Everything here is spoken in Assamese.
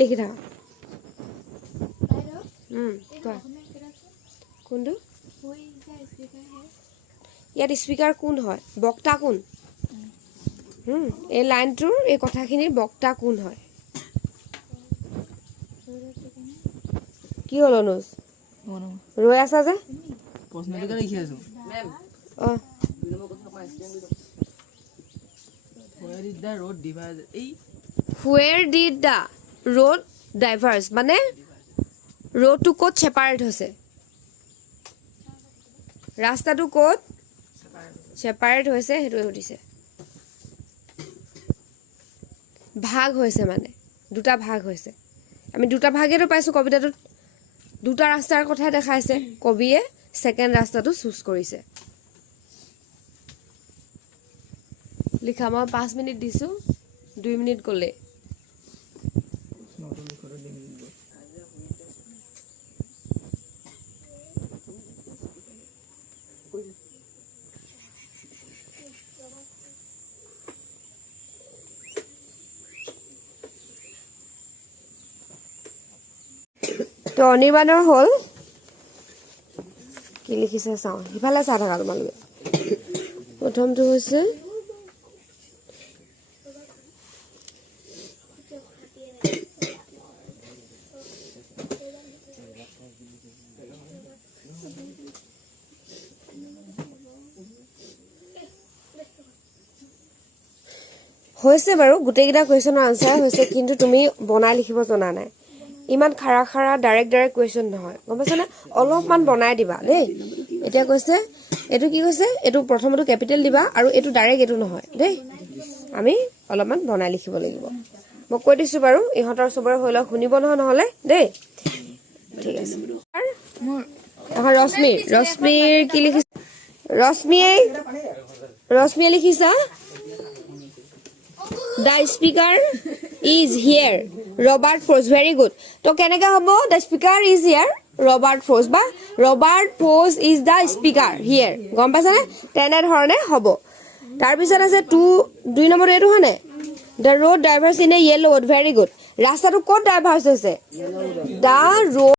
লিখি থাকা কোনটো ইয়াত স্পিকাৰ কোন হয় বক্তা কোন এই লাইনটোৰ এই কথাখিনিৰ বক্তা কোন হয় কি হ'ল অনুজ ৰৈ আছা যে প্ৰশ্নটো লিখি আছো Where did the road diverge? মানে roadটো ক'ত separate হৈছে ৰাস্তাটো ক'ত separate হৈছে হেতু সুধিছে ভাগ হৈছে মানে দুটা ভাগ হৈছে আমি দুটা ভাগেটো পাইছো কবিতাটোত দুটা ৰাস্তাৰ কথা দেখাইছে কবিয়ে সেকেন্ড ৰাস্তাটো চুজ কৰিছে লিখা মই 5 মিনিট দিছো 2 মিনিট গলে তো অনিৰ্বাণৰ হল কি লিখিছে চাও ইফালে চা থাকা তোমালোকে প্ৰথমটো হৈছে হৈছে বাৰু গুটেইকেইটা কোৱেশ্যনৰ আনসাৰ হৈছে কিন্তু তুমি বনাই লিখিব জনা নাই ইমান খাৰা খাৰা ডাইৰেক্ট কোৱেশ্যন নহয় গম পাইছ না অলপমান বনাই দিবা দেই এতিয়া কৈছে এটো কি কৈছে এটো প্ৰথমটো ক্যাপিটেল দিবা আৰু এটো ডাইৰেক্ট এটো নহয় দেই আমি অলপমান বনাই লিখিব লাগিব মই কৈ দিছো বাৰু ইহঁতৰ সবৰে হইলা শুনিব নহয় নহলে দেই ঠিক আছে মোৰ ৰশ্মিৰ কি লিখিছে ৰশ্মিয়ে লিখিছা The speaker is here. Robert Frost. Very good. So, kenega hobo? The speaker is here. Robert Frost. Ba Robert Frost is the speaker here. Gom paisa na? Tener horne hobo. Tar pisot ase 2 number etu hone. The road diverges in a yellow road. Very good. Rasta to kot diverges hoise? The road